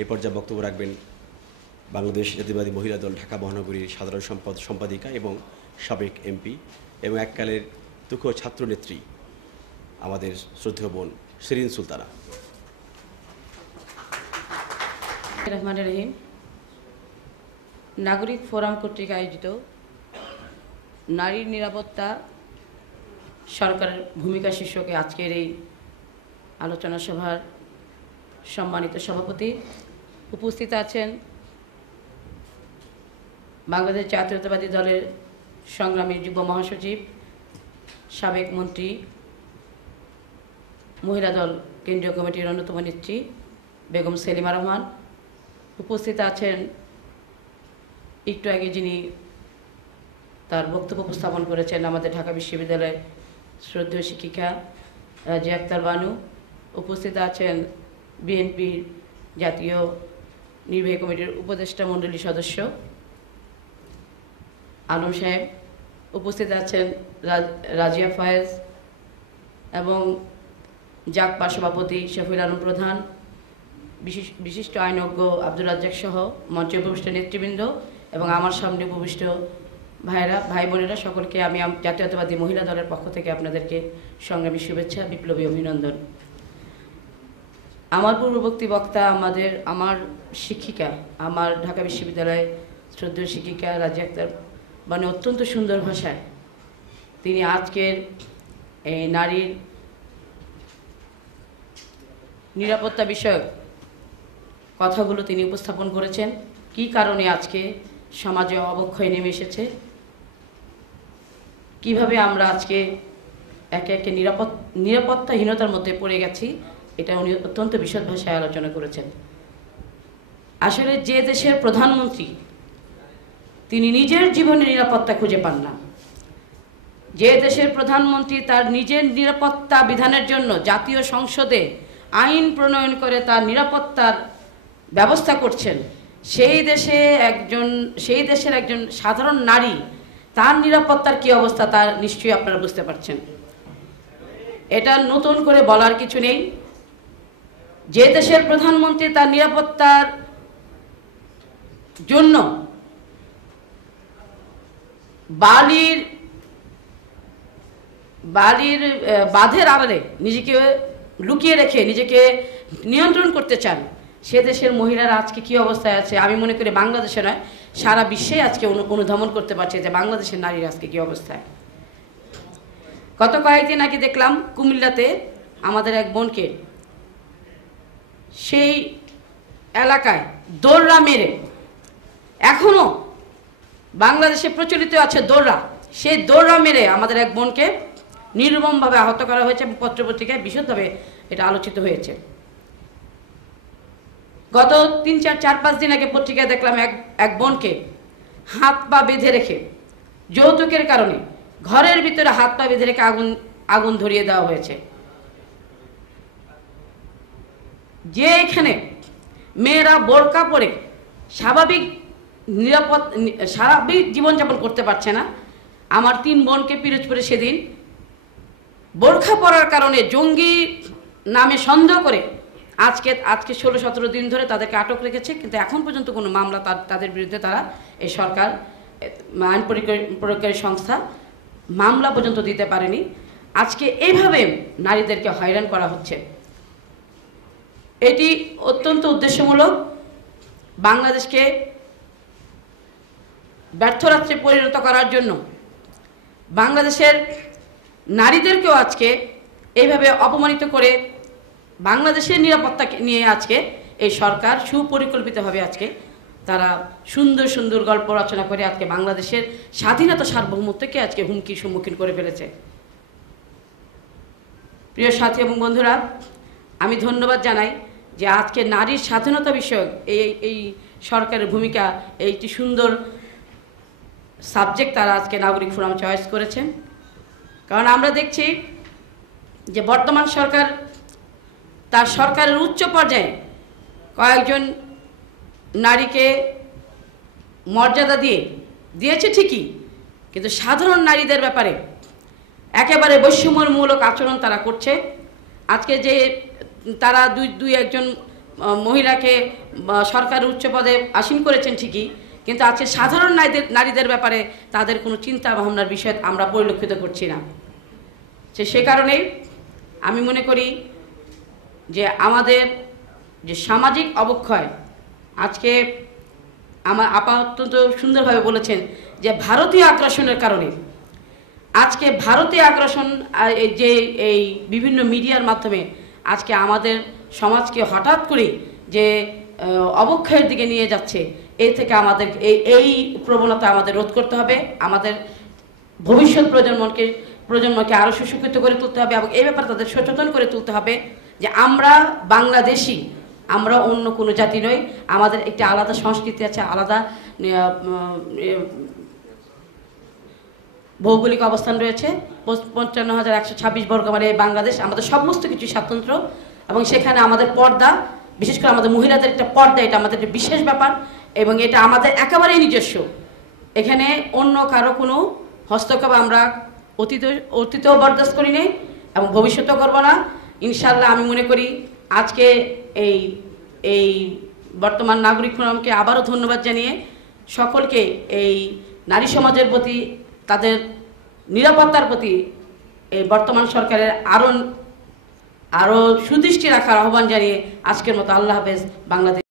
এই পর্যায়ে বক্তব্য রাখবেন বাংলাদেশ জাতীয়তাবাদী মহিলা দল ঢাকা মহানগরীর সাধারণ সম্পাদিকা এবং সাবেক এমপি এবং এককালের তুখ ছাত্রনেত্রী আমাদের শ্রদ্ধেয় বোন শিরিন সুলতানা। রহমানুর রহিম। নাগরিক ফোরাম কর্তৃক আয়োজিত নারীর নিরাপত্তা সরকারের ভূমিকা শীর্ষকে আজকের এই আলোচনা সভার সম্মানিত সভাপতি, উপস্থিত আছেন বাংলাদেশ জাতীয়তাবাদী দলের সংগ্রামী যুগ্ম মহাসচিব, সাবেক মন্ত্রী, মহিলা দল কেন্দ্রীয় কমিটির অন্যতম নেত্রী বেগম সেলিমা রহমান, উপস্থিত আছেন একটু আগে যিনি তার বক্তব্য উপস্থাপন করেছেন আমাদের ঢাকা বিশ্ববিদ্যালয়ের শ্রদ্ধেয় শিক্ষিকা রাজিয়া আক্তার বানু, উপস্থিত আছেন বিএনপির জাতীয় নির্বাহী কমিটির উপদেষ্টা মণ্ডলীর সদস্য আলম সাহেব, উপস্থিত আছেন রাজিয়া ফয়েজ এবং জাকপা সভাপতি শফিউল আলম প্রধান, বিশিষ্ট আইনজ্ঞ আব্দুর রাজ্জাক সহ মঞ্চে উপবিষ্ট নেতৃবৃন্দ এবং আমার সামনে উপবিষ্ট ভাইরা, ভাই বোনেরা, সকলকে আমি জাতীয়তাবাদী মহিলা দলের পক্ষ থেকে আপনাদেরকে সংগ্রামী শুভেচ্ছা, বিপ্লবী অভিনন্দন। আমার পূর্ববর্তী বক্তা আমার শিক্ষিকা, আমার ঢাকা বিশ্ববিদ্যালয়ের শ্রদ্ধেয় শিক্ষিকা রাজিয়া আক্তার বানু অত্যন্ত সুন্দর ভাষায় তিনি আজকের এই নারীর নিরাপত্তা বিষয়ক কথাগুলো তিনি উপস্থাপন করেছেন। কি কারণে আজকে সমাজে অবক্ষয় নেমে এসেছে, কিভাবে আমরা আজকে একে একে নিরাপত্তাহীনতার মধ্যে পড়ে গেছি, এটা উনি অত্যন্ত বিশদ ভাষায় আলোচনা করেছেন। আসলে যে দেশের প্রধানমন্ত্রী তিনি নিজের জীবনে নিরাপত্তা খুঁজে পান না, যে দেশের প্রধানমন্ত্রী তার নিজের নিরাপত্তা বিধানের জন্য জাতীয় সংসদে আইন প্রণয়ন করে তার নিরাপত্তার ব্যবস্থা করছেন, সেই দেশের একজন সাধারণ নারী তার নিরাপত্তার কি অবস্থা তা নিশ্চয়ই আপনারা বুঝতে পারছেন। এটা নতুন করে বলার কিছু নেই। যে দেশের প্রধানমন্ত্রী তার নিরাপত্তার জন্য বালির বাঁধের আড়ালে নিজেকে লুকিয়ে রেখে নিজেকে নিয়ন্ত্রণ করতে চান, সে দেশের মহিলারা আজকে কি অবস্থায় আছে আমি মনে করি বাংলাদেশে নয় সারা বিশ্বে আজকে অনুধাবন করতে পারছে যে বাংলাদেশের নারীরা আজকে কি অবস্থায়। গত কয়েকদিন আগে দেখলাম কুমিল্লাতে আমাদের এক বোনকে সেই এলাকায় দৌড়া মেরে, এখনো বাংলাদেশে প্রচলিত আছে দৌড়া, সেই দৌড়া মেরে আমাদের এক বোনকে নির্মমভাবে আহত করা হয়েছে এবং পত্রপত্রিকায় বিশদভাবে এটা আলোচিত হয়েছে। গত 4-5 দিন আগে পত্রিকায় দেখলাম এক বোনকে হাত পা বেঁধে রেখে যৌতুকের কারণে ঘরের ভিতরে হাত পা বেঁধে রেখে আগুন ধরিয়ে দেওয়া হয়েছে। যে এখানে মেয়েরা বোরকা পরে স্বাভাবিক জীবনযাপন করতে পারছে না, আমার 3 বোনকে পিরোজপুরে সেদিন বোরখা পরার কারণে জঙ্গি নামে সন্দেহ করে আজকে 16-17 দিন ধরে তাদেরকে আটক রেখেছে, কিন্তু এখন পর্যন্ত কোনো মামলা তাদের বিরুদ্ধে তারা এই সরকার আইন প্রয়োগকারী সংস্থা মামলা পর্যন্ত দিতে পারেনি। আজকে এইভাবে নারীদেরকে হয়রান করা হচ্ছে, এটি অত্যন্ত উদ্দেশ্যমূলক। বাংলাদেশকে ব্যর্থ রাষ্ট্রে পরিণত করার জন্য বাংলাদেশের নারীদেরকেও আজকে এইভাবে অপমানিত করে বাংলাদেশের নিরাপত্তাকে নিয়ে আজকে এই সরকার সুপরিকল্পিতভাবে আজকে তারা সুন্দর সুন্দর গল্প রচনা করে আজকে বাংলাদেশের স্বাধীনতা সার্বভৌমত্বকে আজকে হুমকির সম্মুখীন করে ফেলেছে। প্রিয় সাথী এবং বন্ধুরা, আমি ধন্যবাদ জানাই যে আজকে নারীর স্বাধীনতা বিষয়ক এই সরকারের ভূমিকা, এইটি সুন্দর সাবজেক্ট তারা আজকে নাগরিক ফোরাম চয়েস করেছেন। কারণ আমরা দেখছি যে বর্তমান সরকার তার সরকারের উচ্চ পর্যায়ে কয়েকজন নারীকে মর্যাদা দিয়েছে ঠিকই, কিন্তু সাধারণ নারীদের ব্যাপারে একেবারে বৈষম্যমূলক আচরণ তারা করছে। আজকে যে তারা দুই একজন মহিলাকে সরকারের উচ্চ পদে আসীন করেছেন ঠিকই, কিন্তু আজকে সাধারণ নারীদের ব্যাপারে তাদের কোনো চিন্তা ভাবনার বিষয় আমরা পরিলক্ষিত করছি না। সে কারণেই আমি মনে করি যে আমাদের যে সামাজিক অবক্ষয়, আজকে আমার আপা অত্যন্ত সুন্দরভাবে বলেছেন যে ভারতীয় আগ্রাসনের কারণে, আজকে ভারতীয় আগ্রাসন যে এই বিভিন্ন মিডিয়ার মাধ্যমে আজকে আমাদের সমাজকে হঠাৎ করে যে অবক্ষয়ের দিকে নিয়ে যাচ্ছে, এই থেকে আমাদের এই প্রবণতা আমাদের রোধ করতে হবে। আমাদের ভবিষ্যৎ প্রজন্মকে আরও সুশিক্ষিত করে তুলতে হবে এবং এই ব্যাপারে তাদের সচেতন করে তুলতে হবে যে আমরা বাংলাদেশি, আমরা অন্য কোনো জাতি নই, আমাদের একটি আলাদা সংস্কৃতি আছে, আলাদা ভৌগোলিক অবস্থান রয়েছে। 55,126 বর্গমাইল বাংলাদেশ, আমাদের সমস্ত কিছু স্বাতন্ত্র্য এবং সেখানে আমাদের পর্দা, বিশেষ করে আমাদের মহিলাদের একটা পর্দা, এটা আমাদের একটা বিশেষ ব্যাপার এবং এটা আমাদের একেবারেই নিজস্ব। এখানে অন্য কারো কোনো হস্তক্ষেপ আমরা অতীতেও বরদাস্ত করি নাই এবং ভবিষ্যতেও করব না ইনশাল্লাহ। আমি মনে করি আজকে এই বর্তমান নাগরিক ফোরামকে আবারও ধন্যবাদ জানিয়ে সকলকে এই নারী সমাজের প্রতি, তাদের নিরাপত্তার প্রতি এই বর্তমান সরকারের আরও সুদৃষ্টি রাখার আহ্বান জানিয়ে আজকের মতো আল্লাহ হাফেজ। বাংলাদেশ।